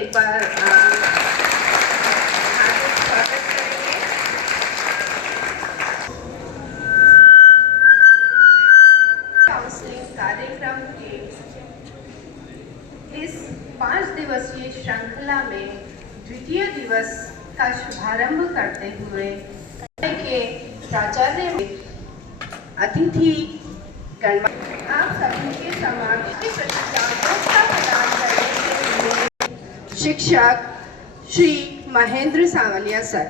एक बार हार्दिक स्वागत करेंगे। काउंसलिंग कार्यक्रम के इस 5 दिवसीय श्रृंखला में द्वितीय दिवस का शुभारंभ करते हुए के प्राचार्य अतिथि गण आप सभी के समक्ष प्रतिज्ञा प्रदान करने के लिए शिक्षक श्री महेंद्र सावलिया सर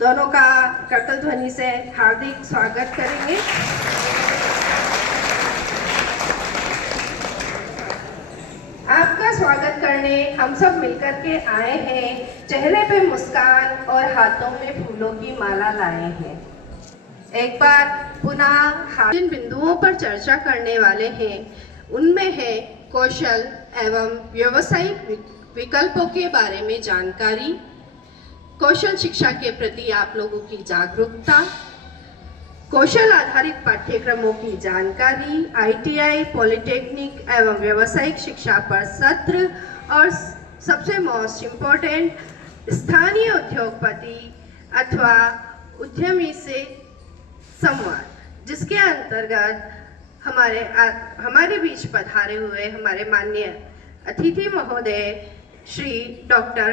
दोनों का करतल ध्वनि से हार्दिक स्वागत करेंगे। आपका स्वागत करने हम सब मिलकर के आए हैं, चेहरे पे मुस्कान और हाथों में फूलों की माला लाए हैं। एक बार पुनः जिन बिंदुओं पर चर्चा करने वाले हैं उनमें है कौशल एवं व्यावसायिक विकल्पों के बारे में जानकारी, कौशल शिक्षा के प्रति आप लोगों की जागरूकता, कौशल आधारित पाठ्यक्रमों की जानकारी, ITI, पॉलिटेक्निक एवं व्यावसायिक शिक्षा पर सत्र और सबसे मोस्ट इम्पोर्टेंट स्थानीय उद्योगपति अथवा उद्यमी से संवाद, जिसके अंतर्गत हमारे बीच पधारे हुए हमारे माननीय अतिथि महोदय श्री डॉक्टर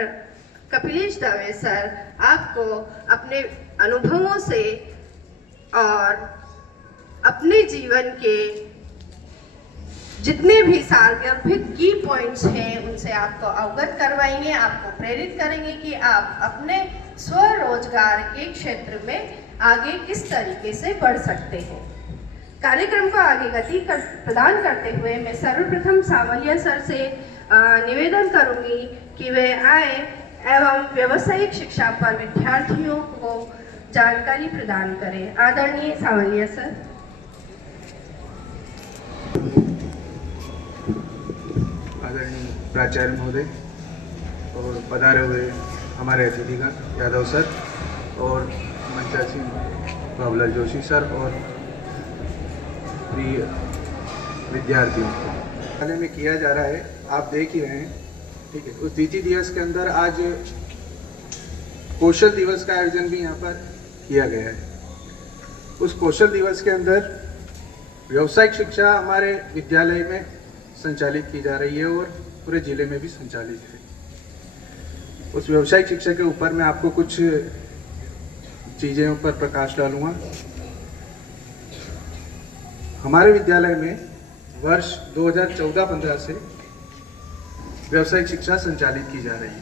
कपिलेश दवे सर आपको अपने अनुभवों से और अपने जीवन के जितने भी सार्वभौमिक की पॉइंट्स हैं उनसे आपको अवगत करवाएंगे, आपको प्रेरित करेंगे कि आप अपने स्वरोजगार के क्षेत्र में आगे किस तरीके से बढ़ सकते हैं। कार्यक्रम को आगे गति प्रदान करते हुए मैं सर्वप्रथम सावलिया सर से निवेदन करूंगी कि वे आए एवं व्यावसायिक शिक्षा पर विद्यार्थियों को जानकारी प्रदान करें। आदरणीय सावलिया सर। आदरणीय प्राचार्य महोदय और पधारे हुए हमारे अतिथिगण यादव सर और मंचासीन बाबूलाल जोशी सर और प्रिय विद्यार्थियों को में किया जा रहा है, आप देख ही रहे हैं। ठीक है, उस द्वितीय दिवस के अंदर आज कौशल दिवस का आयोजन भी यहाँ पर किया गया है। उस कौशल दिवस के अंदर व्यावसायिक शिक्षा हमारे विद्यालय में संचालित की जा रही है और पूरे जिले में भी संचालित है। उस व्यावसायिक शिक्षा के ऊपर मैं आपको कुछ चीज़ें पर प्रकाश डालूंगा। हमारे विद्यालय में वर्ष 2014-15 से व्यावसायिक शिक्षा संचालित की जा रही है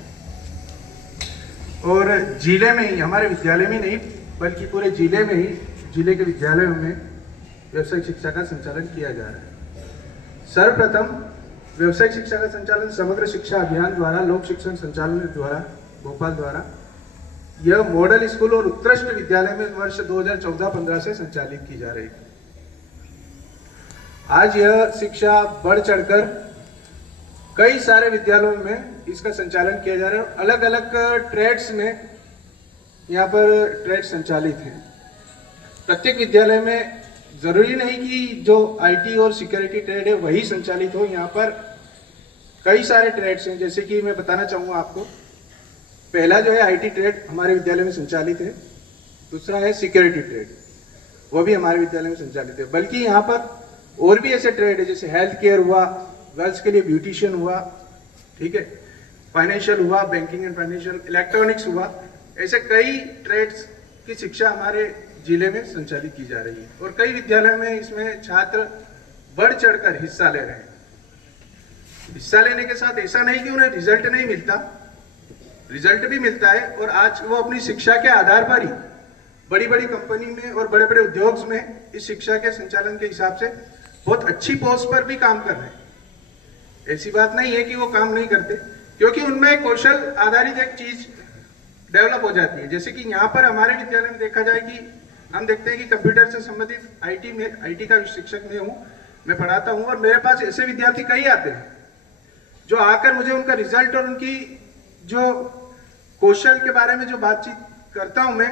और जिले में ही, हमारे विद्यालय में नहीं बल्कि पूरे जिले में ही, जिले के विद्यालयों में व्यावसायिक शिक्षा का संचालन किया जा रहा है। सर्वप्रथम व्यावसायिक शिक्षा का संचालन समग्र शिक्षा अभियान द्वारा, लोक शिक्षण संचालन द्वारा, भोपाल द्वारा यह मॉडल स्कूल और उत्कृष्ट विद्यालय में वर्ष 2014-15 से संचालित की जा रही है। आज यह शिक्षा बढ़ चढ़कर कई सारे विद्यालयों में इसका संचालन किया जा रहा है। अलग अलग ट्रेड्स में यहाँ पर ट्रेड संचालित हैं। प्रत्येक विद्यालय में जरूरी नहीं कि जो IT और सिक्योरिटी ट्रेड है वही संचालित हो। यहाँ पर कई सारे ट्रेड्स हैं, जैसे कि मैं बताना चाहूँगा आपको। पहला जो है IT ट्रेड हमारे विद्यालय में संचालित है, दूसरा है सिक्योरिटी ट्रेड, वो भी हमारे विद्यालय में संचालित है। बल्कि यहाँ पर और भी ऐसे ट्रेड है, जैसे हेल्थ केयर हुआ, गर्ल्स के लिए ब्यूटिशियन हुआ, ठीक है, फाइनेंशियल हुआ, बैंकिंग एंड फाइनेंशियल, इलेक्ट्रॉनिक्स हुआ, ऐसे कई ट्रेड्स की शिक्षा हमारे जिले में संचालित की जा रही है और कई विद्यालयों में इसमें छात्र बढ़ चढ़कर हिस्सा ले रहे हैं। हिस्सा लेने के साथ ऐसा नहीं कि उन्हें रिजल्ट नहीं मिलता, रिजल्ट भी मिलता है और आज वो अपनी शिक्षा के आधार पर ही बड़ी बड़ी कंपनी में और बड़े बड़े उद्योग में इस शिक्षा के संचालन के हिसाब से बहुत अच्छी पोस्ट पर भी काम कर रहे हैं। ऐसी बात नहीं है कि वो काम नहीं करते, क्योंकि उनमें कौशल आधारित एक चीज डेवलप हो जाती है। जैसे कि यहाँ पर हमारे विद्यालय में देखा जाए कि हम देखते हैं कि कंप्यूटर से संबंधित IT का शिक्षक मैं हूँ, मैं पढ़ाता हूँ और मेरे पास ऐसे विद्यार्थी कई आते हैं जो आकर मुझे उनका रिजल्ट और उनकी जो कौशल के बारे में जो बातचीत करता हूँ मैं,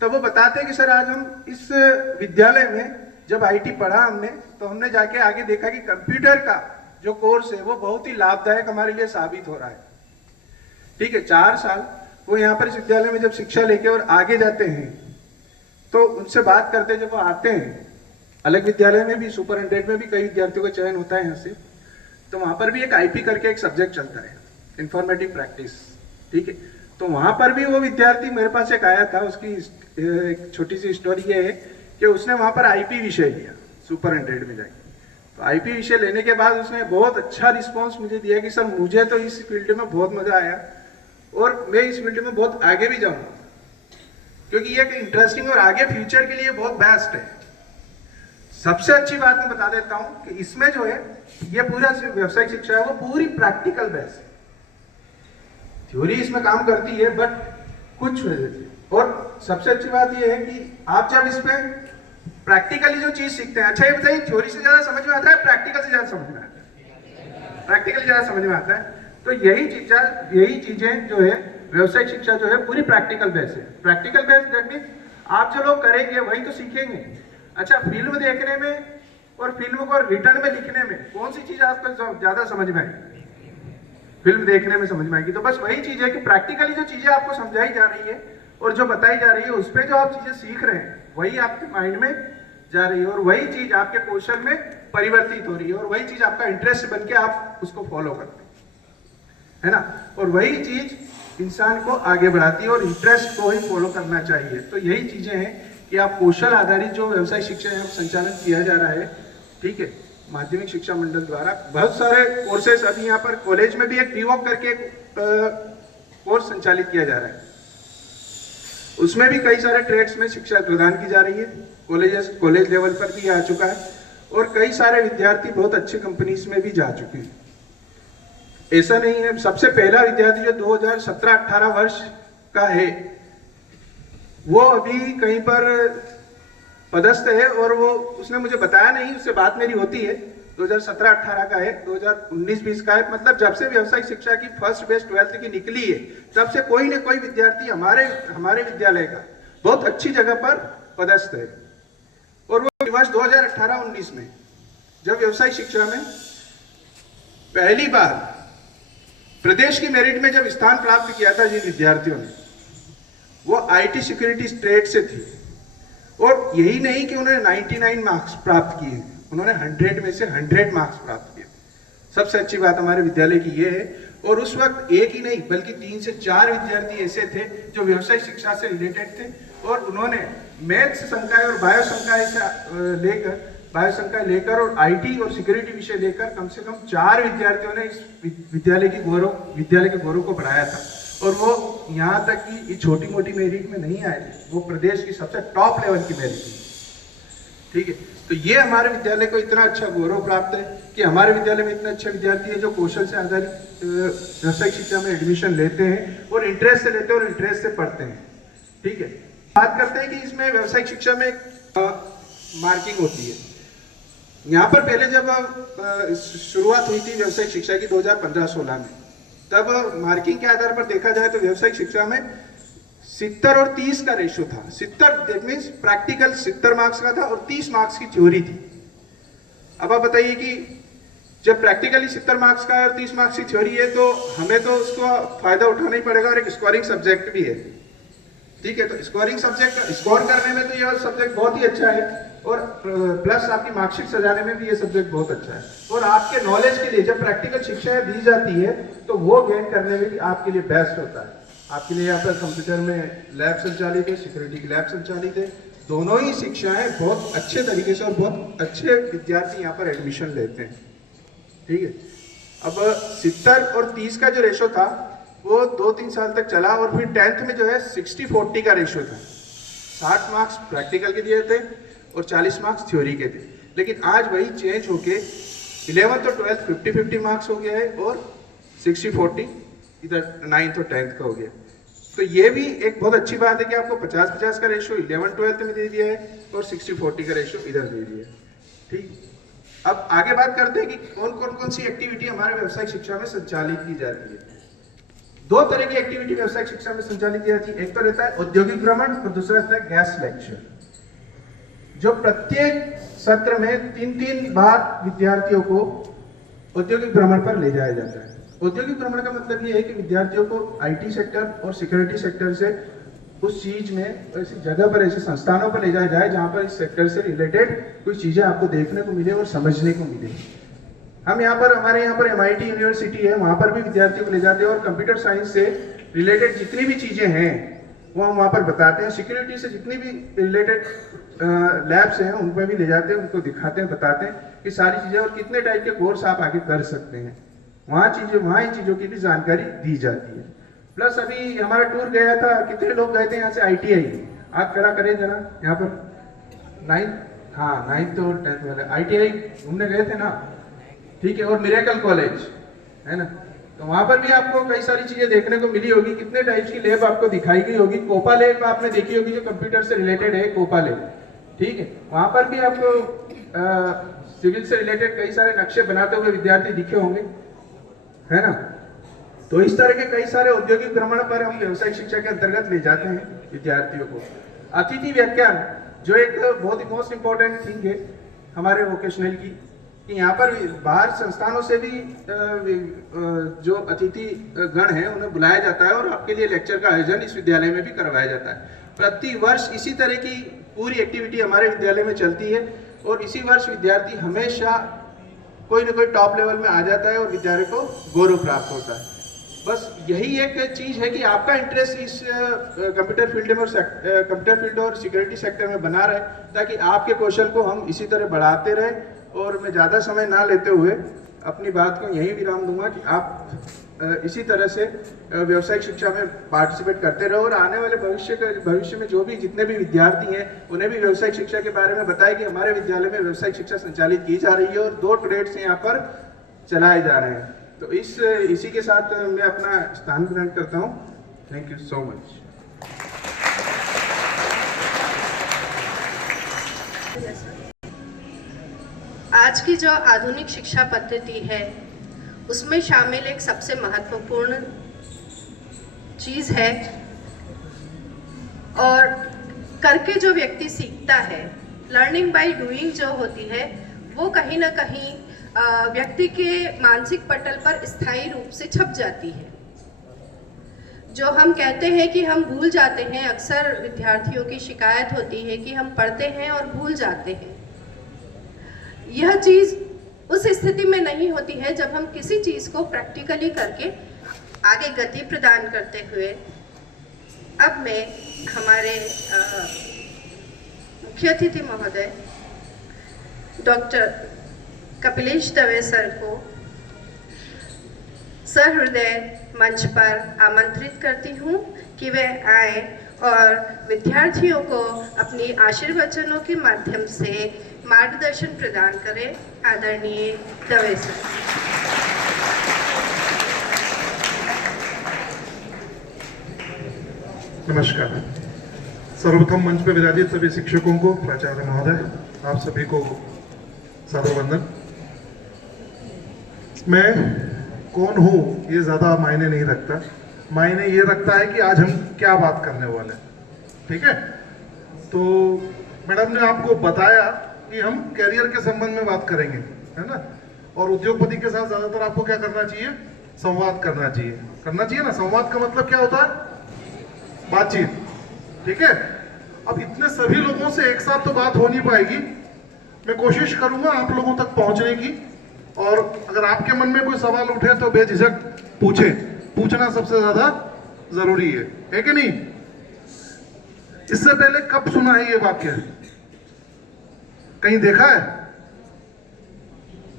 तब वो बताते हैं कि सर आज हम इस विद्यालय में जब IT पढ़ा हमने, तो हमने जाके आगे देखा कि कंप्यूटर का जो कोर्स है वो बहुत ही लाभदायक हमारे लिए साबित हो रहा है। ठीक है, 4 साल वो यहाँ पर इस विद्यालय में जब शिक्षा लेके और आगे जाते हैं तो उनसे बात करते हैं। जब वो आते हैं, अलग विद्यालय में भी, सुपर 100 में भी कई विद्यार्थियों का चयन होता है यहाँ से, तो वहाँ पर भी एक आईपी करके एक सब्जेक्ट चलता है, इंफॉर्मेटिव प्रैक्टिस। ठीक है, तो वहाँ पर भी वो विद्यार्थी मेरे पास एक आया था। उसकी एक छोटी सी स्टोरी ये है कि उसने वहाँ पर आईपी विषय लिया सुपर 100 में जाके। तो आईपी विषय लेने के बाद उसने बहुत अच्छा रिस्पॉन्स मुझे दिया कि सर मुझे तो इस फील्ड में बहुत मजा आया और मैं इस फील्ड में बहुत आगे भी जाऊंगा, क्योंकि ये इंटरेस्टिंग और आगे फ्यूचर के लिए बहुत बेस्ट है। सबसे अच्छी बात मैं बता देता हूं कि इसमें जो है ये पूरा व्यावसायिक शिक्षा है वो पूरी प्रैक्टिकल बेस है। थ्योरी इसमें काम करती है बट कुछ वजह से। और सबसे अच्छी बात ये है कि आप जब इसमें प्रैक्टिकली जो चीज सीखते हैं, अच्छा ये बताइए, थ्योरी से ज्यादा समझ में आता है, प्रैक्टिकल से ज्यादा समझ में आता है? प्रैक्टिकल ज्यादा समझ में आता है। तो यही चीजें जो है व्यवसायिक शिक्षा जो है पूरी प्रैक्टिकल बेस है। प्रैक्टिकल बेस दैट मीन्स आप जो लोग करेंगे वही तो सीखेंगे। अच्छा, फिल्म देखने में और फिल्म को रिटर्न में लिखने में कौन सी चीज आपको ज्यादा समझ में आएगी? फिल्म देखने में समझ में आएगी। तो बस वही चीज है कि प्रैक्टिकली जो चीजें आपको समझाई जा रही है और जो बताई जा रही है उस पर जो आप चीजें सीख रहे हैं वही आपके माइंड में जा रही है और वही चीज आपके कौशल में परिवर्तित हो रही है और वही चीज आपका इंटरेस्ट बन के आप उसको फॉलो करते हैं, है ना। और वही चीज इंसान को आगे बढ़ाती है और इंटरेस्ट को ही फॉलो करना चाहिए। तो यही चीजें हैं कि आप कौशल आधारित जो व्यवसाय शिक्षा यहाँ संचालन किया जा रहा है, ठीक है, माध्यमिक शिक्षा मंडल द्वारा बहुत सारे कोर्सेस अभी यहाँ पर कॉलेज में भी एक पीवॉक करके कोर्स संचालित किया जा रहा है। उसमें भी कई सारे ट्रेड्स में शिक्षा प्रदान की जा रही है। कॉलेज लेवल पर भी आ चुका है और कई सारे विद्यार्थी बहुत अच्छे कंपनीज में भी जा चुके हैं। ऐसा नहीं है, सबसे पहला विद्यार्थी जो 2017-18 वर्ष का है वो अभी कहीं पर पदस्थ है और वो उसने मुझे बताया नहीं, उससे बात मेरी होती है। 2017-18 का है, 2019-20 का है। मतलब जब से व्यवसायिक शिक्षा की फर्स्ट बेस्ट 12th की निकली है तब से कोई न कोई विद्यार्थी हमारे विद्यालय का बहुत अच्छी जगह पर पदस्थ है। और वो वर्ष 2018-19 में जब व्यवसायिक शिक्षा में पहली बार प्रदेश की मेरिट में जब स्थान प्राप्त किया था जिन विद्यार्थियों ने, वो आईटी सिक्योरिटी ट्रेड से थी। और यही नहीं कि उन्होंने 99 मार्क्स प्राप्त किए, उन्होंने 100 में से 100 मार्क्स प्राप्त किए। सबसे अच्छी बात हमारे विद्यालय की ये है। और उस वक्त एक ही नहीं बल्कि 3 से 4 विद्यार्थी ऐसे थे जो व्यवसाय शिक्षा से रिलेटेड थे और उन्होंने मैथ्स संकाय और बायो संकाय लेकर और आईटी और सिक्योरिटी विषय लेकर कम से कम 4 विद्यार्थियों ने इस विद्यालय के गौरव को बढ़ाया था। और वो यहाँ तक कि छोटी मोटी मेरिट में नहीं आए थे, वो प्रदेश की सबसे टॉप लेवल की मेरिट थी। ठीक है, तो ये हमारे विद्यालय को इतना अच्छा गौरव प्राप्त है कि हमारे विद्यालय में इतने अच्छे विद्यार्थी हैं जो कौशल से आधारित व्यवसायिक शिक्षा में एडमिशन लेते हैं और इंटरेस्ट से लेते हैं और इंटरेस्ट से पढ़ते हैं। ठीक है, बात करते हैं कि इसमें व्यवसायिक शिक्षा में मार्किंग होती है। यहाँ पर पहले जब शुरुआत हुई थी व्यवसायिक शिक्षा की 2015-16 में, तब मार्किंग के आधार पर देखा जाए तो व्यवसायिक शिक्षा में 70 और 30 का रेशियो था। 70 दैट मीन्स प्रैक्टिकल 70 मार्क्स का था और 30 मार्क्स की थ्योरी थी। अब आप बताइए कि जब प्रैक्टिकली 70 मार्क्स का है और 30 मार्क्स की थ्योरी है तो हमें तो उसको फायदा उठाना ही पड़ेगा और एक स्कोरिंग सब्जेक्ट भी है। ठीक है, तो स्कोरिंग सब्जेक्ट स्कोर करने में तो यह सब्जेक्ट बहुत ही अच्छा है और प्लस आपकी मार्कशीट सजाने में भी ये सब्जेक्ट बहुत अच्छा है। और आपके नॉलेज के लिए जब प्रैक्टिकल शिक्षा दी जाती है तो वो गेन करने में भी आपके लिए बेस्ट होता है। आपके लिए यहाँ पर कंप्यूटर में लैब संचालित है, सिक्योरिटी की लैब संचालित है। दोनों ही शिक्षाएं बहुत अच्छे तरीके से और बहुत अच्छे विद्यार्थी यहाँ पर एडमिशन लेते हैं। ठीक है, अब 70 और 30 का जो रेशो था वो 2-3 साल तक चला और फिर 10th में जो है 60-40 का रेशो था। 60 मार्क्स प्रैक्टिकल के दिए थे और 40 मार्क्स थ्योरी के थे। लेकिन आज वही चेंज होके 11th और 12th 50-50 मार्क्स हो गया है और 60-40 इधर 9th और 10th का हो गया। तो ये भी एक बहुत अच्छी बात है कि आपको 50-50 का रेशो 11th-12th में दे दिया है और 60-40 का रेशो इधर दे दिया है। ठीक, अब आगे बात करते हैं कि कौन सी एक्टिविटी हमारे व्यवसायिक शिक्षा में संचालित की जाती है। 2 तरह की एक्टिविटी व्यवसायिक शिक्षा में संचालित की जाती है। एक तो रहता है औद्योगिक भ्रमण और दूसरा रहता है गेस्ट लेक्चर, जो प्रत्येक सत्र में 3-3 बार विद्यार्थियों को औद्योगिक भ्रमण पर ले जाया जाता है। औद्योगिक भ्रमण का मतलब ये है कि विद्यार्थियों को आईटी सेक्टर और सिक्योरिटी सेक्टर से उस चीज में, ऐसी जगह पर, ऐसे संस्थानों पर ले जाया जाए जहां पर इस सेक्टर से रिलेटेड कुछ चीजें आपको देखने को मिले और समझने को मिले। हम यहाँ पर, हमारे यहाँ पर MIT यूनिवर्सिटी है, वहाँ पर भी विद्यार्थियों को ले जाते हैं और कंप्यूटर साइंस से रिलेटेड जितनी भी चीजें हैं वो हम वहाँ पर बताते हैं। सिक्योरिटी से जितनी भी रिलेटेड लैब्स हैं उनमें भी ले जाते हैं, उनको दिखाते हैं, बताते हैं कि सारी चीजें और कितने टाइप के कोर्स आप आगे कर सकते हैं। वहाँ इन चीजों की भी जानकारी दी जाती है। प्लस अभी हमारा टूर गया था, कितने लोग गए थे यहाँ से ITI? आप खड़ा करें जरा यहाँ पर। 9th और 10th वाले ITI घूमने गए थे ना, ठीक है। और मिरेकल कॉलेज है ना, तो वहां पर भी आपको कई सारी चीजें देखने को मिली होगी। कितने टाइप्स की लैब आपको दिखाई गई होगी। कोपा लैब आपने देखी होगी जो कंप्यूटर से रिलेटेड है, कोपा लैब, ठीक है। वहां पर भी आपको सिविल से रिलेटेड कई सारे नक्शे बनाते हुए विद्यार्थी दिखे होंगे, है ना। तो इस तरह के कई सारे औद्योगिक भ्रमण पर हम व्यवसायिक शिक्षा के अंतर्गत ले जाते हैं विद्यार्थियों को। अतिथि व्याख्यान जो एक बहुत ही मोस्ट इंपॉर्टेंट थिंग है हमारे वोकेशनल की, कि यहाँ पर बाहर संस्थानों से भी जो अतिथि गण हैं उन्हें बुलाया जाता है और आपके लिए लेक्चर का आयोजन इस विद्यालय में भी करवाया जाता है। प्रति वर्ष इसी तरह की पूरी एक्टिविटी हमारे विद्यालय में चलती है और इसी वर्ष विद्यार्थी हमेशा कोई ना कोई टॉप लेवल में आ जाता है और विद्यालय को गौरव प्राप्त होता है। बस यही एक चीज है कि आपका इंटरेस्ट इस कंप्यूटर फील्ड में और कंप्यूटर फील्ड और सिक्योरिटी सेक्टर में बना रहे, ताकि आपके कौशल को हम इसी तरह बढ़ाते रहें। और मैं ज़्यादा समय ना लेते हुए अपनी बात को यहीं विराम दूंगा कि आप इसी तरह से व्यावसायिक शिक्षा में पार्टिसिपेट करते रहो और आने वाले भविष्य में जो भी जितने भी विद्यार्थी हैं उन्हें भी व्यावसायिक शिक्षा के बारे में बताएं कि हमारे विद्यालय में व्यावसायिक शिक्षा संचालित की जा रही है और 2 ट्रेड्स यहाँ पर चलाए जा रहे हैं। तो इसी के साथ मैं अपना स्थान ग्रहण करता हूँ। Thank you so much. आज की जो आधुनिक शिक्षा पद्धति है उसमें शामिल एक सबसे महत्वपूर्ण चीज है, और करके जो व्यक्ति सीखता है, लर्निंग बाय डूइंग जो होती है, वो कहीं ना कहीं व्यक्ति के मानसिक पटल पर स्थायी रूप से छप जाती है। जो हम कहते हैं कि हम भूल जाते हैं, अक्सर विद्यार्थियों की शिकायत होती है कि हम पढ़ते हैं और भूल जाते हैं। यह चीज उस स्थिति में नहीं होती है जब हम किसी चीज को प्रैक्टिकली करके आगे गति प्रदान करते हुए। अब मैं हमारे मुख्य अतिथि महोदय डॉक्टर कपिलेश दवे सर को सहृदय मंच पर आमंत्रित करती हूँ कि वे आए और विद्यार्थियों को अपनी आशीर्वचनों के माध्यम से मार्गदर्शन प्रदान करें। आदरणीय दवे सर। नमस्कार। सर्वप्रथम मंच पर विराजित सभी शिक्षकों को, प्राचार्य महोदय, आप सभी को सादर वंदन। मैं कौन हूँ ये ज़्यादा मायने नहीं रखता, मायने ये रखता है कि आज हम क्या बात करने वाले हैं। ठीक है, तो मैडम ने आपको बताया कि हम कैरियर के संबंध में बात करेंगे, है ना। और उद्योगपति के साथ ज़्यादातर आपको क्या करना चाहिए? संवाद करना चाहिए ना। संवाद का मतलब क्या होता है? बातचीत। ठीक है, अब इतने सभी लोगों से एक साथ तो बात हो नहीं पाएगी। मैं कोशिश करूंगा आप लोगों तक पहुंचने की, और अगर आपके मन में कोई सवाल उठे तो बेझिझक पूछना सबसे ज्यादा जरूरी है कि नहीं। इससे पहले कब सुना है ये वाक्य? कहीं देखा है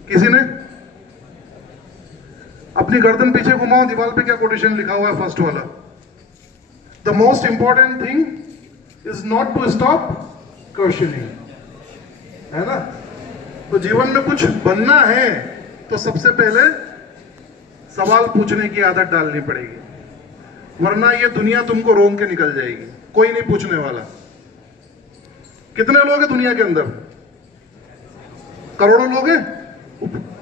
किसी ने? अपनी गर्दन पीछे घुमाओ, दीवार पे क्या कोटेशन लिखा हुआ है? फर्स्ट वाला, the most important thing is not to stop questioning, है ना। तो जीवन में कुछ बनना है तो सबसे पहले सवाल पूछने की आदत डालनी पड़ेगी, वरना ये दुनिया तुमको रोंग के निकल जाएगी। कोई नहीं पूछने वाला। कितने लोग हैं दुनिया के अंदर? करोड़ों लोग हैं।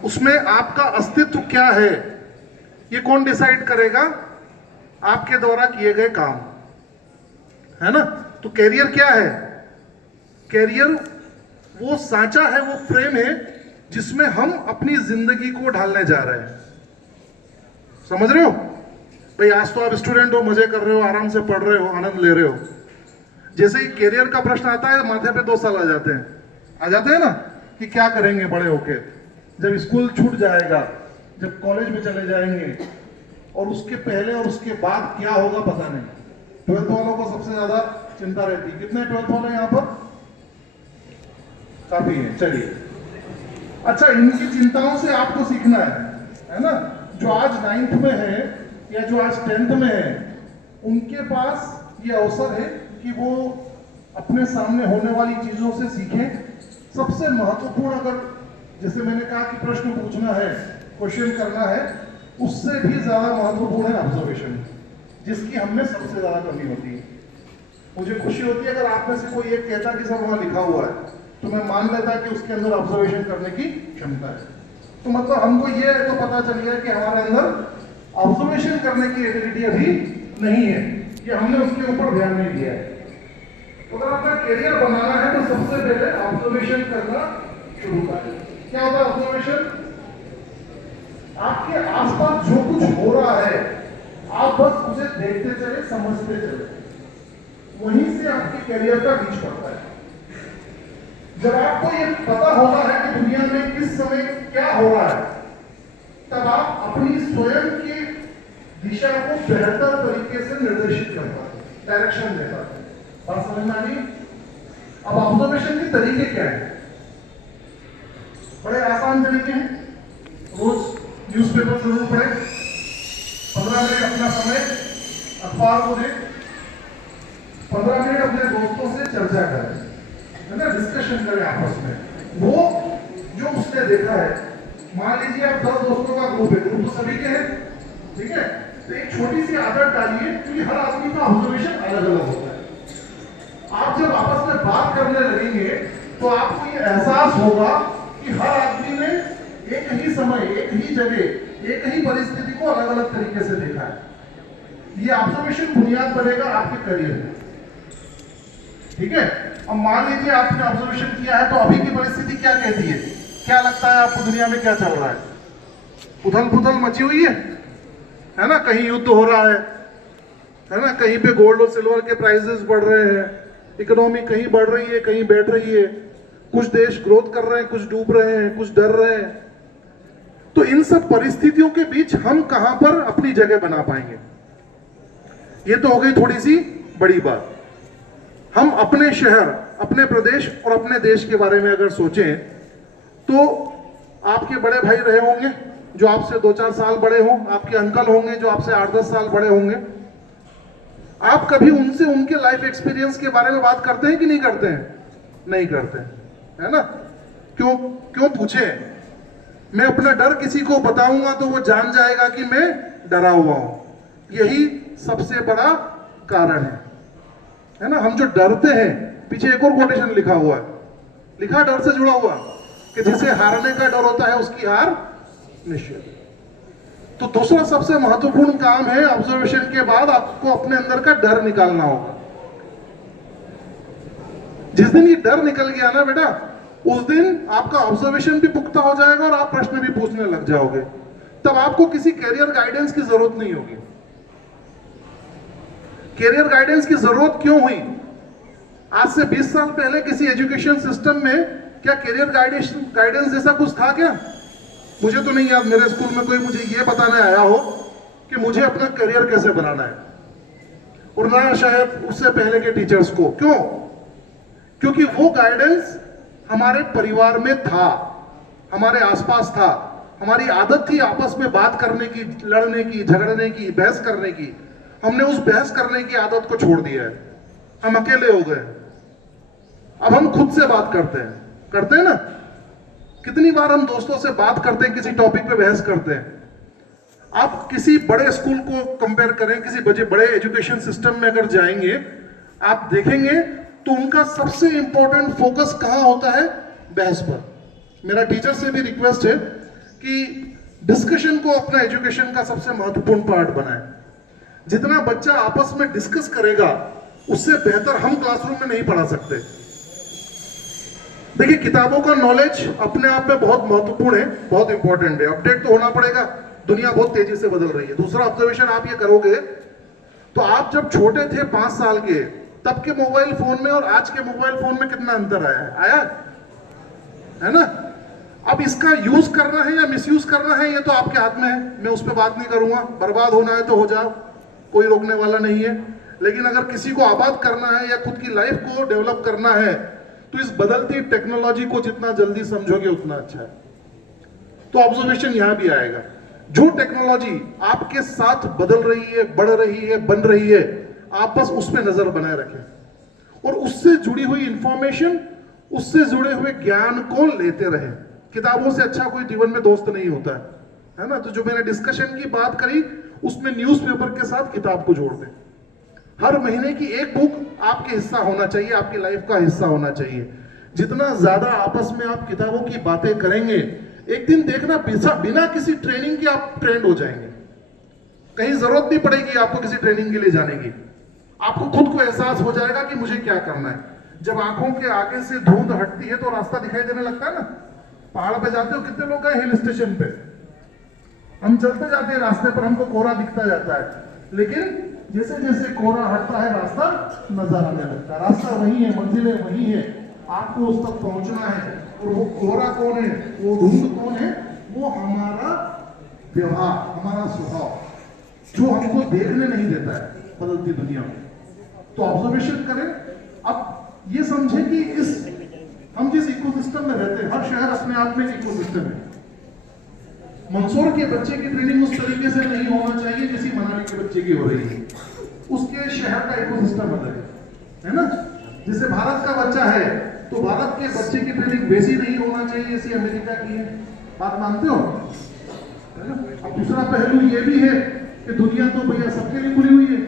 उसमें आपका अस्तित्व क्या है ये कौन डिसाइड करेगा? आपके द्वारा किए गए काम, है ना। तो कैरियर क्या है? कैरियर वो सांचा है, वो फ्रेम है जिसमें हम अपनी जिंदगी को ढालने जा रहे हैं। समझ रहे हो भाई? आज तो आप स्टूडेंट हो, मजे कर रहे हो, आराम से पढ़ रहे हो, आनंद ले रहे हो। जैसे ही करियर का प्रश्न आता है माथे पे 2 साल आ जाते हैं ना, कि क्या करेंगे बड़े होके, जब स्कूल छूट जाएगा, जब कॉलेज में चले जाएंगे, और उसके पहले और उसके बाद क्या होगा पता नहीं। 12th वालों को सबसे ज्यादा चिंता रहती है। कितने 12th वाले यहाँ पर? काफी है। चलिए, अच्छा, इनकी चिंताओं से आपको सीखना है ना? जो आज 9th में है या जो आज 10th में है, उनके पास ये अवसर है कि वो अपने सामने होने वाली चीजों से सीखें। सबसे महत्वपूर्ण, अगर जैसे मैंने कहा कि प्रश्न पूछना है, क्वेश्चन करना है, उससे भी ज्यादा महत्वपूर्ण है ऑब्जर्वेशन, जिसकी हमें सबसे ज्यादा कमी होती है। मुझे खुशी होती है अगर आप में से कोई एक कहता कि सर वहां लिखा हुआ है, तो मैं मान लेता कि उसके अंदर ऑब्जर्वेशन करने की क्षमता है। तो मतलब हमको ये तो पता चल गया कि हमारे अंदर ऑब्जर्वेशन करने की एबिलिटी अभी नहीं है, ये हमने उसके ऊपर ध्यान नहीं दिया है। तो अगर अपना करियर बनाना है तो सबसे पहले ऑब्जर्वेशन करना शुरू करें। क्या होता है ऑब्जर्वेशन? आपके आसपास जो कुछ हो रहा है, आप बस उसे देखते चले, समझते चले, वहीं से आपके करियर का बीज पड़ता है। जब आपको ये पता होता है कि दुनिया में किस समय क्या हो रहा है, तब आप अपनी स्वयं की दिशा को बेहतर तरीके से निर्देशित कर पाते हैं, डायरेक्शन दे पाते हैं। बात समझ में आ रही? अब ऑब्जर्वेशन के तरीके क्या है? बड़े आसान तरीके हैं। रोज न्यूज़पेपर जरूर पढ़ें, 15 मिनट अपना समय अखबार को दें, 15 मिनट अपने दोस्तों से चर्चा करें, है ना, डिस्कशन करें आपस में वो जो उसने देखा है। मान लीजिए आप 10 दोस्तों का ग्रुप है, ग्रुप तो सभी के हैं, ठीक है? तो एक छोटी सी आदत डालिए, क्योंकि हर आदमी का ऑब्जर्वेशन अलग अलग होता है। आप जब आपस में बात करने लगेंगे तो आपको ये एहसास होगा कि हर आदमी ने एक ही समय, एक ही जगह, एक ही परिस्थिति को अलग अलग तरीके से देखा है। ये ऑब्जर्वेशन बुनियाद बनेगा आपके करियर में, ठीक है? अब मान लीजिए आपने ऑब्जर्वेशन किया है, तो अभी की परिस्थिति क्या कहती है? क्या लगता है आपको दुनिया में क्या चल रहा है? उथल पुथल मची हुई है ना? कहीं युद्ध हो रहा है ना? कहीं पे गोल्ड और सिल्वर के प्राइसेस बढ़ रहे हैं, इकोनॉमी कहीं बढ़ रही है, कहीं बैठ रही है, कुछ देश ग्रोथ कर रहे हैं, कुछ डूब रहे हैं, कुछ डर रहे हैं। तो इन सब परिस्थितियों के बीच हम कहां पर अपनी जगह बना पाएंगे? ये तो हो गई थोड़ी सी बड़ी बात। हम अपने शहर, अपने प्रदेश और अपने देश के बारे में अगर सोचें, तो आपके बड़े भाई रहे होंगे जो आपसे 2-4 साल बड़े हों, आपके अंकल होंगे जो आपसे 8-10 साल बड़े होंगे। आप कभी उनसे उनके लाइफ एक्सपीरियंस के बारे में बात करते हैं कि नहीं करते हैं? नहीं करते, है ना? क्यों पूछे? मैं अपना डर किसी को बताऊंगा तो वो जान जाएगा कि मैं डरा हुआ हूं। यही सबसे बड़ा कारण है ना? हम जो डरते हैं, पीछे एक और कोटेशन लिखा हुआ है, लिखा डर से जुड़ा हुआ, कि जिसे हारने का डर होता है उसकी हार निश्चित। तो दूसरा सबसे महत्वपूर्ण काम है, ऑब्जर्वेशन के बाद आपको अपने अंदर का डर निकालना होगा। जिस दिन ये डर निकल गया ना बेटा, उस दिन आपका ऑब्जर्वेशन भी पुख्ता हो जाएगा और आप प्रश्न भी पूछने लग जाओगे। तब आपको किसी कैरियर गाइडेंस की जरूरत नहीं होगी। कैरियर गाइडेंस की जरूरत क्यों हुई? आज से 20 साल पहले किसी एजुकेशन सिस्टम में क्या कैरियर गाइडेंस जैसा कुछ था क्या? मुझे तो नहीं याद मेरे स्कूल में कोई मुझे ये बताने आया हो कि मुझे अपना करियर कैसे बनाना है, और ना शायद उससे पहले के टीचर्स को। क्यों? क्योंकि वो गाइडेंस हमारे परिवार में था, हमारे आसपास था, हमारी आदत थी आपस में बात करने की, लड़ने की, झगड़ने की, बहस करने की। हमने उस बहस करने की आदत को छोड़ दिया है, हम अकेले हो गए। अब हम खुद से बात करते हैं ना? कितनी बार हम दोस्तों से बात करते हैं, किसी टॉपिक पे बहस करते हैं। आप किसी बड़े स्कूल को कंपेयर करें, किसी बड़े एजुकेशन सिस्टम में अगर जाएंगे, आप देखेंगे तो उनका सबसे इंपॉर्टेंट फोकस कहां होता है? बहस पर। मेरा टीचर से भी रिक्वेस्ट है कि डिस्कशन को अपना एजुकेशन का सबसे महत्वपूर्ण पार्ट बनाएं। जितना बच्चा आपस में डिस्कस करेगा, उससे बेहतर हम क्लासरूम में नहीं पढ़ा सकते। देखिए, किताबों का नॉलेज अपने आप में बहुत महत्वपूर्ण है, बहुत इंपॉर्टेंट है, अपडेट तो होना पड़ेगा। दुनिया बहुत तेजी से बदल रही है। दूसरा ऑब्जर्वेशन आप ये करोगे तो आप जब छोटे थे 5 साल के, तब के मोबाइल फोन में और आज के मोबाइल फोन में कितना अंतर आया है ना। अब इसका यूज करना है या मिसयूज करना है, ये तो आपके हाथ में है, मैं उस पर बात नहीं करूंगा। बर्बाद होना है तो हो जाओ, कोई रोकने वाला नहीं है। लेकिन अगर किसी को आबाद करना है या खुद की लाइफ को डेवलप करना है तो इस बदलती टेक्नोलॉजी को जितना जल्दी समझोगे उतना अच्छा है। तो ऑब्जर्वेशन यहां भी आएगा, जो टेक्नोलॉजी आपके साथ बदल रही है, बढ़ रही है, बन रही है, आप बस उस पर नजर बनाए रखें और उससे जुड़ी हुई इंफॉर्मेशन, उससे जुड़े हुए ज्ञान को लेते रहें। किताबों से अच्छा कोई जीवन में दोस्त नहीं होता है ना। तो जो मैंने डिस्कशन की बात करी उसमें न्यूज़पेपर के साथ किताब को जोड़ दें। हर महीने की एक बुक आपके हिस्सा होना चाहिए, आपकी लाइफ का हिस्सा होना चाहिए। जितना ज्यादा आपस में आप किताबों की बातें करेंगे, एक दिन देखना बिना किसी ट्रेनिंग के आप ट्रेंड हो जाएंगे। कहीं जरूरत नहीं पड़ेगी आपको किसी ट्रेनिंग के लिए जाने की, आपको खुद को एहसास हो जाएगा कि मुझे क्या करना है। जब आंखों के आगे से धुंध हटती है तो रास्ता दिखाई देने लगता है ना। पहाड़ पे जाते हो, कितने लोग गए हिल स्टेशन पे, हम चलते जाते हैं रास्ते पर, हमको कोहरा दिखता जाता है, लेकिन जैसे जैसे कोहरा हटता है रास्ता नजर आने लगता है। रास्ता वही है, मंजिलें वही है, आपको उस तक पहुंचना है। और वो कोहरा कौन है, वो धुंध कौन है, वो हमारा व्यवहार, हमारा स्वभाव, जो हमको देखने नहीं देता है बदलती दुनिया में। तो ऑब्जर्वेशन करें। अब ये समझें कि हम जिस इकोसिस्टम में रहते हैं, हर शहर अपने आप में इकोसिस्टम है। मंदसौर के बच्चे की ट्रेनिंग उस तरीके से नहीं होना चाहिए जैसी मनाली के बच्चे की हो रही है। उसके शहर का इकोसिस्टम अलग है ना। जैसे भारत का बच्चा है तो भारत के बच्चे की ट्रेनिंग वैसी नहीं होना चाहिए जैसी अमेरिका की है। बात मानते हो? अब दूसरा पहलू ये भी है कि दुनिया तो भैया सबके लिए खुली हुई है,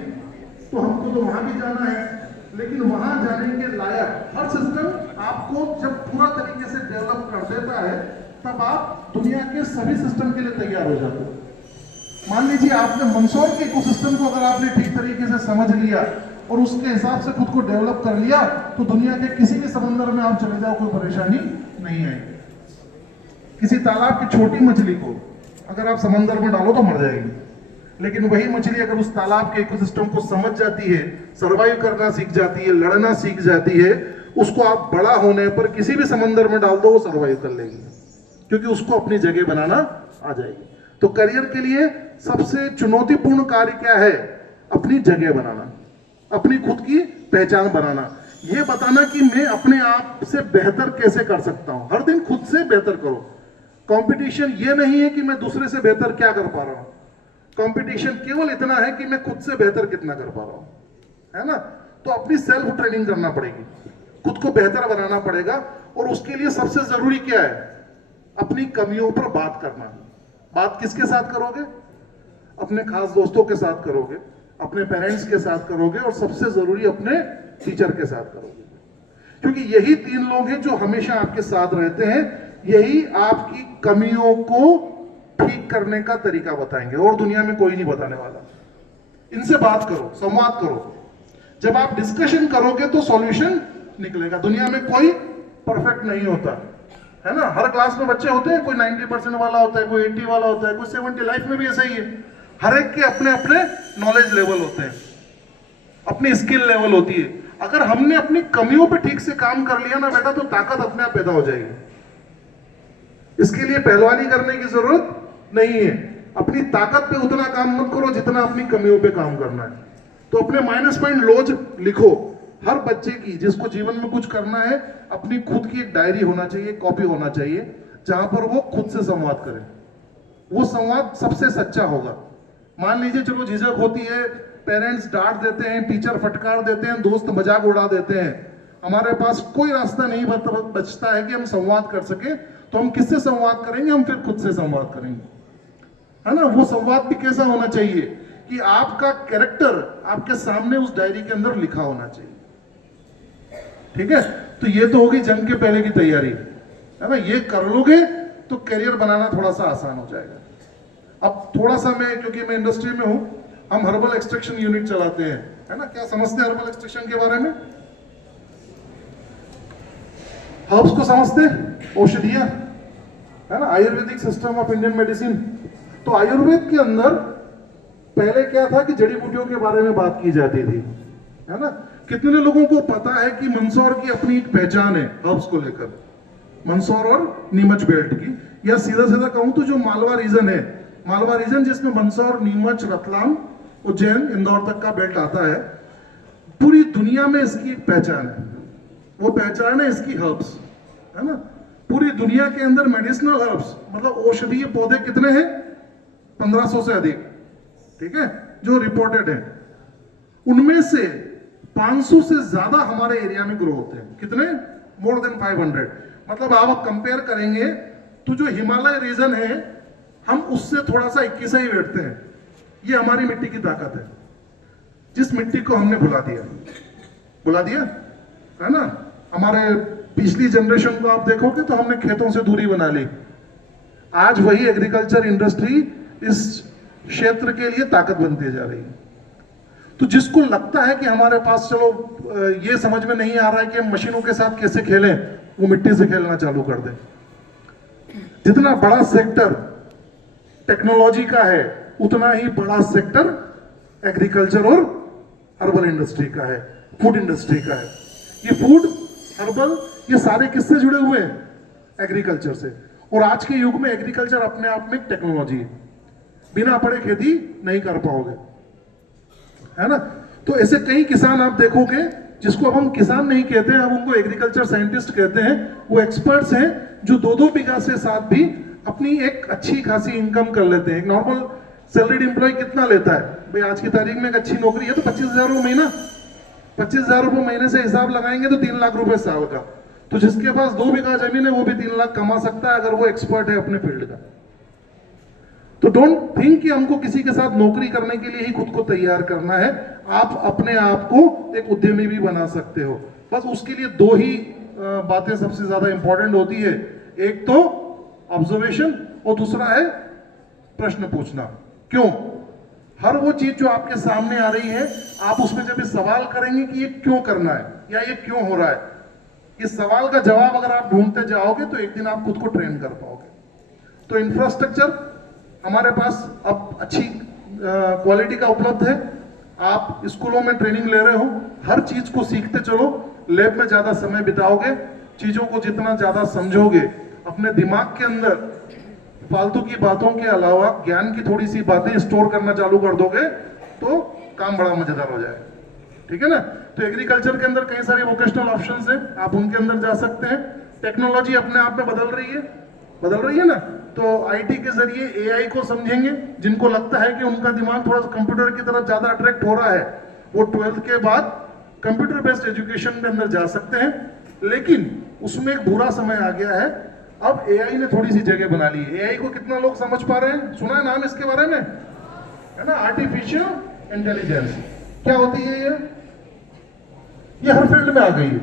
तो हमको तो वहां भी जाना है। लेकिन वहां जाने के लायक हर सिस्टम आपको जब पूरा तरीके से डेवलप कर देता है, तब आप दुनिया के सभी सिस्टम के लिए तैयार हो जाते हो। मान लीजिए आपने मंदसौर के इकोसिस्टम को अगर आपने ठीक तरीके से समझ लिया और उसके हिसाब से खुद को डेवलप कर लिया, तो दुनिया के किसी भी समंदर में आप चले जाओ, कोई परेशानी नहीं आएगी। किसी तालाब की छोटी मछली को अगर आप समंदर में डालो तो मर जाएगी, लेकिन वही मछली अगर उस तालाब के इकोसिस्टम को समझ जाती है, सर्वाइव करना सीख जाती है, लड़ना सीख जाती है, उसको आप बड़ा होने पर किसी भी समंदर में डाल दो वो सर्वाइव कर लेगी, क्योंकि उसको अपनी जगह बनाना आ जाएगी। तो करियर के लिए सबसे चुनौतीपूर्ण कार्य क्या है? अपनी जगह बनाना, अपनी खुद की पहचान बनाना, ये बताना कि मैं अपने आप से बेहतर कैसे कर सकता हूं। हर दिन खुद से बेहतर करो। कंपटीशन ये नहीं है कि मैं दूसरे से बेहतर क्या कर पा रहा हूं, कंपटीशन केवल इतना है कि मैं खुद से बेहतर कितना कर पा रहा हूं, है ना। तो अपनी सेल्फ ट्रेनिंग करना पड़ेगी, खुद को बेहतर बनाना पड़ेगा। और उसके लिए सबसे जरूरी क्या है? अपनी कमियों पर बात करना। बात किसके साथ करोगे? अपने खास दोस्तों के साथ करोगे, अपने पेरेंट्स के साथ करोगे, और सबसे जरूरी अपने टीचर के साथ करोगे, क्योंकि यही 3 लोग हैं जो हमेशा आपके साथ रहते हैं। यही आपकी कमियों को ठीक करने का तरीका बताएंगे, और दुनिया में कोई नहीं बताने वाला। इनसे बात करो, संवाद करो। जब आप डिस्कशन करोगे तो सॉल्यूशन निकलेगा। दुनिया में कोई परफेक्ट नहीं होता है ना। हर क्लास में बच्चे होते हैं, कोई 90% वाला होता है, कोई 80 वाला होता है, कोई 70। लाइफ में भी ऐसा ही है, हर एक के अपने अपने नॉलेज लेवल होते हैं, अपनी स्किल लेवल होती है। अगर हमने अपनी कमियों पे ठीक से काम कर लिया ना बेटा, तो ताकत अपने आप पैदा हो जाएगी। इसके लिए पहलवानी करने की जरूरत नहीं है। अपनी ताकत पे उतना काम मत करो जितना अपनी कमियों पे काम करना है। तो अपने माइनस पॉइंट लोज लिखो। हर बच्चे की, जिसको जीवन में कुछ करना है, अपनी खुद की एक डायरी होना चाहिए, कॉपी होना चाहिए, जहां पर वो खुद से संवाद करे। वो संवाद सबसे सच्चा होगा। मान लीजिए चलो झिझक होती है, पेरेंट्स डांट देते हैं, टीचर फटकार देते हैं, दोस्त मजाक उड़ा देते हैं, हमारे पास कोई रास्ता नहीं बचता है कि हम संवाद कर सके, तो हम किससे संवाद करेंगे? हम फिर खुद से संवाद करेंगे, है ना। वो संवाद भी कैसा होना चाहिए कि आपका कैरेक्टर आपके सामने उस डायरी के अंदर लिखा होना चाहिए। ठीक है, तो ये तो होगी जंग के पहले की तैयारी, है ना। ये कर लोगे तो करियर बनाना थोड़ा सा आसान हो जाएगा। अब थोड़ा सा मैं, क्योंकि मैं इंडस्ट्री में हूं, हम हर्बल एक्सट्रैक्शन यूनिट चलाते हैं, है ना। क्या समझते हैं हर्बल एक्सट्रैक्शन के बारे में? हर्ब्स को समझते? औषधियां, है ना, Ayurvedic system of Indian medicine. तो आयुर्वेद के अंदर पहले क्या था कि जड़ी बूटियों के बारे में बात की जाती थी, है ना। कितने लोगों को पता है कि मंदसौर की अपनी एक पहचान है हर्ब्स को लेकर, मंदसौर और नीमच बेल्ट की, या सीधा सीधा कहूं तो जो मालवा रीजन है, मालवा रीजन जिसमें मंदसौर, नीमच, रतलाम, उज्जैन, इंदौर तक का बेल्ट आता है, पूरी दुनिया में इसकी एक पहचान है। वो पहचान है इसकी हर्ब्स, है ना। पूरी दुनिया के अंदर मेडिसिनल हर्ब्स मतलब औषधीय पौधे कितने हैं? 1500 से अधिक, ठीक है, जो रिपोर्टेड है। उनमें से 500 से ज्यादा हमारे एरिया में ग्रो होते हैं। कितने? More than 500। मतलब आप कंपेयर करेंगे तो जो हिमालय रीजन है हम उससे थोड़ा सा 21 ही बैठते हैं। ये हमारी मिट्टी की ताकत है, जिस मिट्टी को हमने भुला दिया है ना। हमारे पिछली जनरेशन को आप देखोगे तो हमने खेतों से दूरी बना ली। आज वही एग्रीकल्चर इंडस्ट्री इस क्षेत्र के लिए ताकत बनती जा रही है। तो जिसको लगता है कि हमारे पास चलो ये समझ में नहीं आ रहा है कि हम मशीनों के साथ कैसे खेलें, वो मिट्टी से खेलना चालू कर दे। जितना बड़ा सेक्टर टेक्नोलॉजी का है उतना ही बड़ा सेक्टर एग्रीकल्चर और हर्बल इंडस्ट्री का है, फूड इंडस्ट्री का है। ये फूड, हर्बल, ये सारे किससे जुड़े हुए हैं? एग्रीकल्चर से। और आज के युग में एग्रीकल्चर अपने आप में एक टेक्नोलॉजी है, बिना पढ़े खेती नहीं कर पाओगे, है ना। तो ऐसे कई किसान आप देखोगे जिसको अब हम किसान नहीं कहते हैं, अब उनको एग्रीकल्चर साइंटिस्ट कहते हैं। वो एक्सपर्ट्स हैं जो 2-2 बीघा से साथ भी अपनी एक अच्छी खासी इनकम कर लेते हैं। एक नॉर्मल सैलरीड एम्प्लॉय कितना लेता है भाई? आज की तारीख में एक अच्छी नौकरी है तो 25,000 रुपये महीना, 25,000 रुपये महीने से हिसाब लगाएंगे तो 3 लाख रुपए साल का। तो जिसके पास 2 बीघा जमीन है वो भी 3 लाख कमा सकता है अगर वो एक्सपर्ट है अपने फील्ड का। तो डोंट थिंक कि हमको किसी के साथ नौकरी करने के लिए ही खुद को तैयार करना है। आप अपने आप को एक उद्यमी भी बना सकते हो। बस उसके लिए 2 ही बातें सबसे ज्यादा इंपॉर्टेंट होती है। एक तो ऑब्जर्वेशन और दूसरा है प्रश्न पूछना। क्यों? हर वो चीज जो आपके सामने आ रही है आप उसमें जब सवाल करेंगे कि ये क्यों करना है या ये क्यों हो रहा है, इस सवाल का जवाब अगर आप ढूंढते जाओगे तो एक दिन आप खुद को ट्रेन कर पाओगे। तो इंफ्रास्ट्रक्चर हमारे पास अब अच्छी क्वालिटी का उपलब्ध है। आप स्कूलों में ट्रेनिंग ले रहे हो, हर चीज को सीखते चलो, लैब में ज्यादा समय बिताओगे, चीजों को जितना ज्यादा समझोगे, अपने दिमाग के अंदर फालतू की बातों के अलावा ज्ञान की थोड़ी सी बातें स्टोर करना चालू कर दोगे तो काम बड़ा मजेदार हो जाएगा, ठीक है ना। तो एग्रीकल्चर के अंदर कई सारे वोकेशनल ऑप्शंस हैं, आप उनके अंदर जा सकते हैं। टेक्नोलॉजी अपने आप में बदल रही है ना। तो आईटी के जरिए एआई को समझेंगे। जिनको लगता है कि उनका दिमाग थोड़ा सा कंप्यूटर की तरफ ज्यादा अट्रैक्ट हो रहा है, वो 12th के बाद कंप्यूटर बेस्ड एजुकेशन के अंदर जा सकते हैं। लेकिन उसमें एक बुरा समय आ गया है, अब एआई ने थोड़ी सी जगह बना ली है। एआई को कितना लोग समझ पा रहे हैं? सुना है नाम इसके बारे में, है ना, आर्टिफिशियल इंटेलिजेंस। क्या होती है ये हर फील्ड में आ गई है।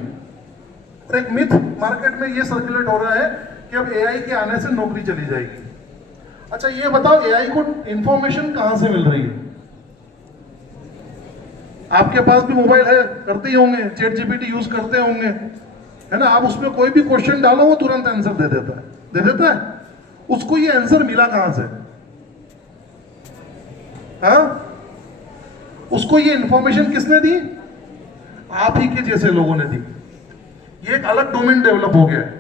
और एक मिथ मार्केट में ये सर्कुलेट हो रहा है कि अब एआई के आने से नौकरी चली जाएगी। अच्छा ये बताओ, एआई को इंफॉर्मेशन कहां से मिल रही है? आपके पास भी मोबाइल है, करते ही होंगे, चैट जीपीटी यूज करते होंगे, है ना। आप उसमें कोई भी क्वेश्चन डालो वो तुरंत आंसर दे देता है। उसको ये आंसर मिला कहां से? हाँ, उसको ये इंफॉर्मेशन किसने दी? आप ही के जैसे लोगों ने दी। ये एक अलग डोमेन डेवलप हो गया है।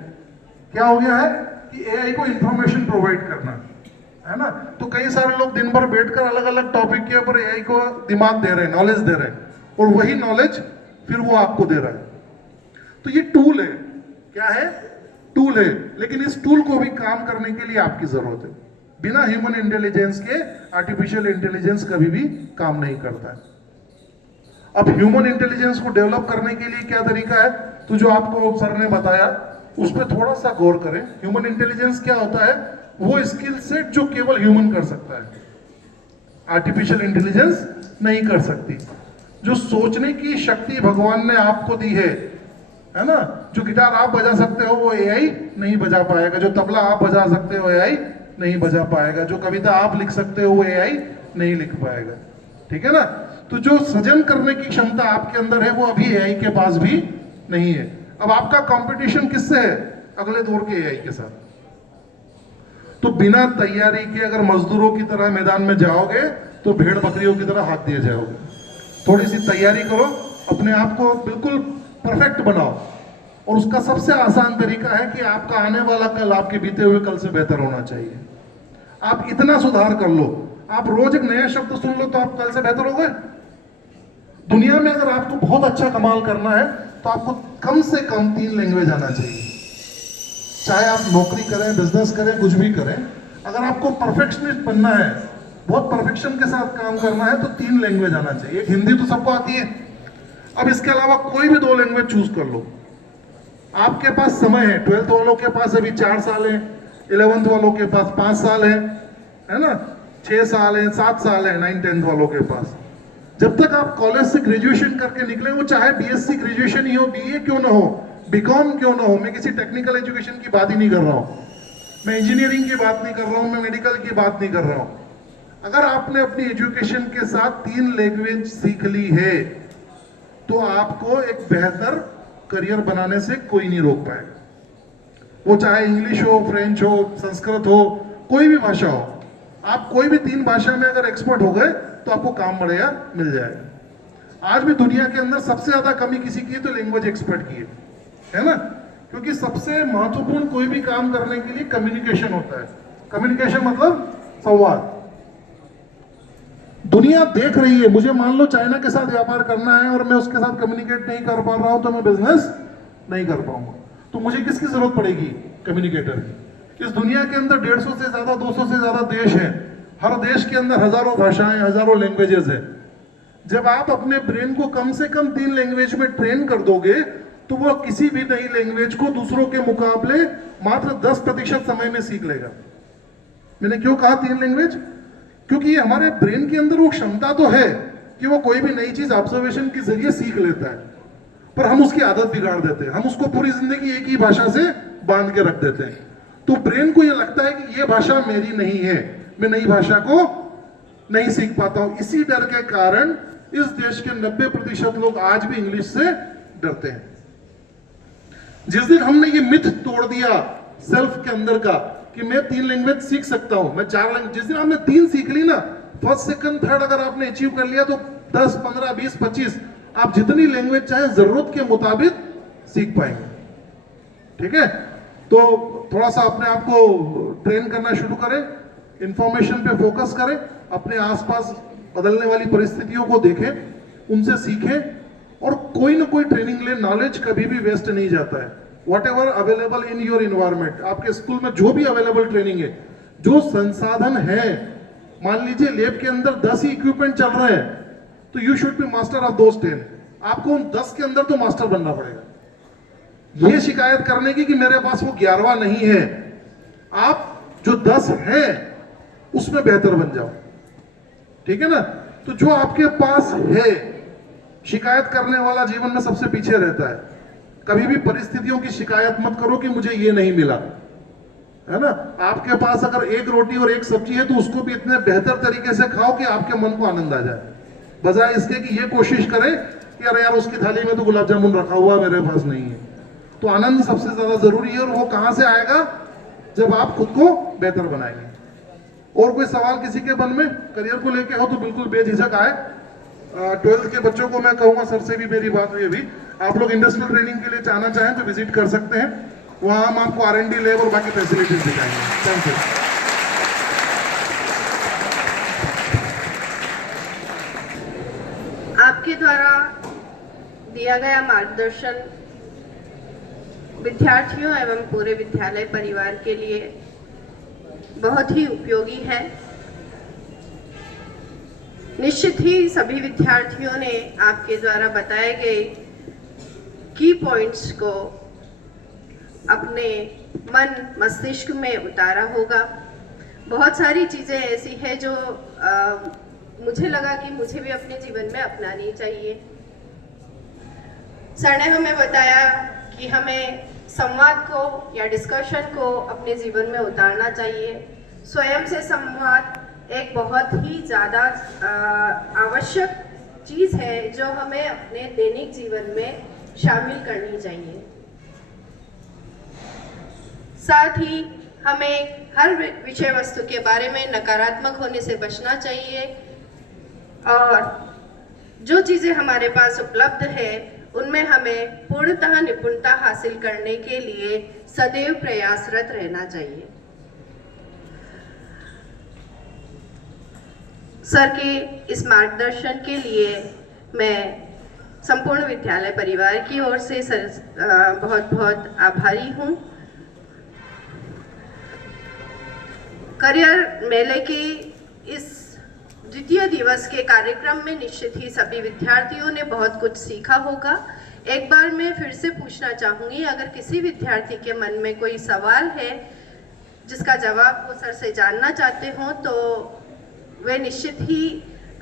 क्या हो गया है कि एआई को इंफॉर्मेशन प्रोवाइड करना, है ना। तो कई सारे लोग दिन भर बैठकर अलग अलग टॉपिक के ऊपर एआई को दिमाग दे रहे हैं, नॉलेज दे रहे हैं, और वही नॉलेज फिर वो आपको दे रहा है। तो ये टूल है। क्या है? टूल है। लेकिन इस टूल को भी काम करने के लिए आपकी जरूरत है। बिना ह्यूमन इंटेलिजेंस के आर्टिफिशियल इंटेलिजेंस कभी भी काम नहीं करता है। अब ह्यूमन इंटेलिजेंस को डेवलप करने के लिए क्या तरीका है, तो जो आपको सर ने बताया उस पर थोड़ा सा गौर करें। ह्यूमन इंटेलिजेंस क्या होता है? वो स्किल सेट जो केवल ह्यूमन कर सकता है, आर्टिफिशियल इंटेलिजेंस नहीं कर सकती। जो सोचने की शक्ति भगवान ने आपको दी है ना। जो गिटार आप बजा सकते हो वो एआई नहीं बजा पाएगा। जो तबला आप बजा सकते हो एआई नहीं बजा पाएगा। जो कविता आप लिख सकते हो वो एआई नहीं लिख पाएगा, ठीक है ना। तो जो सृजन करने की क्षमता आपके अंदर है वो अभी एआई के पास भी नहीं है। अब आपका कंपटीशन किससे है? अगले दौर के एआई के साथ। तो बिना तैयारी के अगर मजदूरों की तरह मैदान में जाओगे तो भेड़ बकरियों की तरह हाथ दिए जाओगे। थोड़ी सी तैयारी करो, अपने आप को बिल्कुल परफेक्ट बनाओ, और उसका सबसे आसान तरीका है कि आपका आने वाला कल आपके बीते हुए कल से बेहतर होना चाहिए। आप इतना सुधार कर लो, आप रोज एक नया शब्द सुन लो तो आप कल से बेहतर हो गए। दुनिया में अगर आपको बहुत अच्छा कमाल करना है तो आपको कम से कम 3 लैंग्वेज आना चाहिए। चाहे आप नौकरी करें, बिजनेस करें, कुछ भी करें, अगर आपको परफेक्शनिस्ट बनना है, बहुत परफेक्शन के साथ काम करना है, तो 3 लैंग्वेज आना चाहिए। एक हिंदी तो सबको आती है, अब इसके अलावा कोई भी 2 लैंग्वेज चूज कर लो। आपके पास समय है, 12th वालों के पास अभी 4 साल है, 11th वालों के पास 5 साल है ना, 6 साल है, 7 साल है 9th 10th वालों के पास। जब तक आप कॉलेज से ग्रेजुएशन करके निकले, वो चाहे बीएससी ग्रेजुएशन ही हो, बीए क्यों ना हो, बीकॉम क्यों ना हो, मैं किसी टेक्निकल एजुकेशन की बात ही नहीं कर रहा हूँ, मैं इंजीनियरिंग की बात नहीं कर रहा हूँ, मैं मेडिकल की बात नहीं कर रहा हूँ। अगर आपने अपनी एजुकेशन के साथ 3 लैंग्वेज सीख ली है तो आपको एक बेहतर करियर बनाने से कोई नहीं रोक पाएगा। वो चाहे इंग्लिश हो, फ्रेंच हो, संस्कृत हो, कोई भी भाषा हो, आप कोई भी 3 भाषा में अगर एक्सपर्ट हो गए तो आपको काम बढ़िया मिल जाएगा। आज भी दुनिया के अंदर सबसे ज्यादा कमी किसी की है तो लैंग्वेज एक्सपर्ट की है ना, क्योंकि सबसे महत्वपूर्ण कोई भी काम करने के लिए कम्युनिकेशन होता है। कम्युनिकेशन मतलब संवाद। दुनिया देख रही है, मुझे मान लो चाइना के साथ व्यापार करना है और मैं उसके साथ कम्युनिकेट नहीं कर पा रहा हूं तो मैं बिजनेस नहीं कर पाऊंगा। तो मुझे किसकी जरूरत पड़ेगी? कम्युनिकेटर की। इस दुनिया के अंदर 150 से ज्यादा, 200 से ज्यादा देश हैं, हर देश के अंदर हजारों भाषाएं, हजारों लैंग्वेजेस है। जब आप अपने ब्रेन को कम से कम 3 लैंग्वेज में ट्रेन कर दोगे तो वो किसी भी नई लैंग्वेज को दूसरों के मुकाबले मात्र 10% समय में सीख लेगा। मैंने क्यों कहा 3 लैंग्वेज? क्योंकि ये हमारे ब्रेन के अंदर वो क्षमता तो है कि वो कोई भी नई चीज ऑब्जर्वेशन के जरिए सीख लेता है, पर हम उसकी आदत बिगाड़ देते हैं। हम उसको पूरी जिंदगी एक ही भाषा से बांध के रख देते हैं। तो ब्रेन को ये लगता है कि ये भाषा मेरी नहीं है, मैं नई भाषा को नहीं सीख पाता हूं। इसी डर के कारण इस देश के 90% लोग आज भी इंग्लिश से डरते हैं। जिस दिन हमने ये मिथ तोड़ दिया सेल्फ के अंदर का कि मैं 3 लैंग्वेज सीख सकता हूं, मैं 4 लैंग्वेज, जिस दिन आपने 3 सीख ली ना, फर्स्ट सेकंड थर्ड अगर आपने अचीव कर लिया तो 10 15 20 25 आप जितनी लैंग्वेज चाहे जरूरत के मुताबिक सीख पाएंगे। ठीक है, तो थोड़ा सा अपने आप को ट्रेन करना शुरू करें, इंफॉर्मेशन पे फोकस करें, अपने आसपास बदलने वाली परिस्थितियों को देखें, उनसे सीखें, और कोई ना कोई ट्रेनिंग ले। नॉलेज कभी भी वेस्ट नहीं जाता है। What ever available in your environment, आपके स्कूल में जो भी अवेलेबल ट्रेनिंग है, जो संसाधन है, मान लीजिए लैब के अंदर 10 ही इक्विपमेंट चल रहे हैं तो you should be master of those 10। आपको उन 10 के अंदर तो मास्टर बनना पड़ेगा। ये शिकायत करने की कि मेरे पास वो 11वां नहीं है, आप जो 10 है उसमें बेहतर बन जाओ। ठीक है ना, तो जो आपके पास है, शिकायत करने वाला जीवन में सबसे पीछे रहता है। कभी भी परिस्थितियों की शिकायत मत करो कि मुझे ये नहीं मिला, है ना। आपके पास अगर 1 रोटी और 1 सब्जी है तो उसको भी इतने बेहतर तरीके से खाओ कि आपके मन को आनंद आ जाए, बजाय इसके कि ये कोशिश करें कि अरे यार उसकी थाली में तो गुलाब जामुन रखा हुआ मेरे पास नहीं है। तो आनंद सबसे ज्यादा जरूरी है, और वो कहां से आएगा? जब आप खुद को बेहतर बनाएंगे। और कोई सवाल किसी के मन में करियर को लेके हो तो बिल्कुल बेझिझक आए। 12th के बच्चों को मैं कहूंगा, सर से भी मेरी बात हुई अभी, आप लोग इंडस्ट्रियल ट्रेनिंग के लिए जाना चाहें तो विजिट कर सकते हैं, वहां हम आपको R&D लैब और बाकी फैसिलिटीज दिखाएंगे। Thank you. आपके द्वारा दिया गया मार्गदर्शन विद्यार्थियों एवं पूरे विद्यालय परिवार के लिए बहुत ही उपयोगी है। निश्चित ही सभी विद्यार्थियों ने आपके द्वारा बताए गए की पॉइंट्स को अपने मन मस्तिष्क में उतारा होगा। बहुत सारी चीज़ें ऐसी है जो मुझे लगा कि मुझे भी अपने जीवन में अपनानी चाहिए। सर ने हमें बताया कि हमें संवाद को या डिस्कशन को अपने जीवन में उतारना चाहिए। स्वयं से संवाद एक बहुत ही ज़्यादा आवश्यक चीज़ है जो हमें अपने दैनिक जीवन में शामिल करनी चाहिए। साथ ही हमें हर विषय वस्तु के बारे में नकारात्मक होने से बचना चाहिए और जो चीज़ें हमारे पास उपलब्ध है उनमें हमें पूर्णतः निपुणता हासिल करने के लिए सदैव प्रयासरत रहना चाहिए। सर के इस मार्गदर्शन के लिए मैं संपूर्ण विद्यालय परिवार की ओर से बहुत बहुत आभारी हूँ। करियर मेले के इस द्वितीय दिवस के कार्यक्रम में निश्चित ही सभी विद्यार्थियों ने बहुत कुछ सीखा होगा। एक बार मैं फिर से पूछना चाहूँगी, अगर किसी विद्यार्थी के मन में कोई सवाल है जिसका जवाब वो सर से जानना चाहते हो तो वे निश्चित ही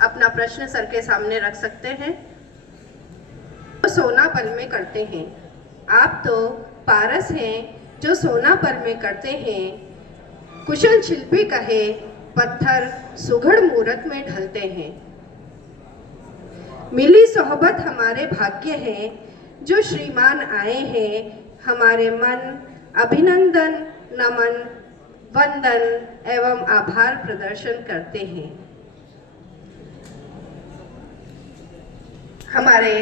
अपना प्रश्न सर के सामने रख सकते हैं। तो सोना पल में करते हैं, आप तो पारस हैं जो सोना पल में करते हैं। कुशल शिल्पी कहे पत्थर सुघड़ मूरत में ढलते हैं। मिली सोहबत हमारे भाग्य है जो श्रीमान आए हैं। हमारे मन अभिनंदन नमन वंदन एवं आभार प्रदर्शन करते हैं। हमारे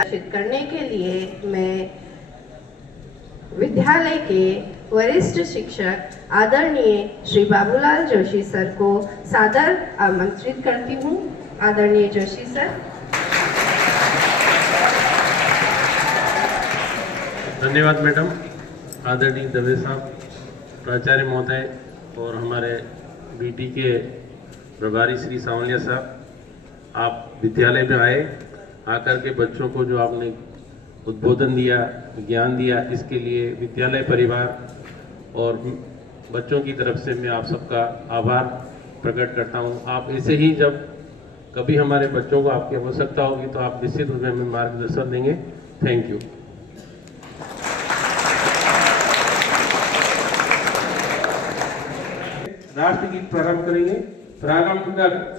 आशित करने के लिए मैं विद्यालय के वरिष्ठ शिक्षक आदरणीय श्री बाबूलाल जोशी सर को सादर आमंत्रित करती हूँ। आदरणीय जोशी सर। धन्यवाद मैडम। आदरणीय दवे साहब, प्राचार्य महोदय और हमारे बीटी के प्रभारी श्री सांवलिया साहब, आप विद्यालय में आए, आकर के बच्चों को जो आपने उद्बोधन दिया, ज्ञान दिया, इसके लिए विद्यालय परिवार और बच्चों की तरफ से मैं आप सबका आभार प्रकट करता हूँ। आप ऐसे ही जब कभी हमारे बच्चों को आपकी आवश्यकता होगी तो आप निश्चित रूप में हमें मार्गदर्शन देंगे। Thank you. राष्ट्रगीत प्रारंभ करेंगे। प्रारंभ कर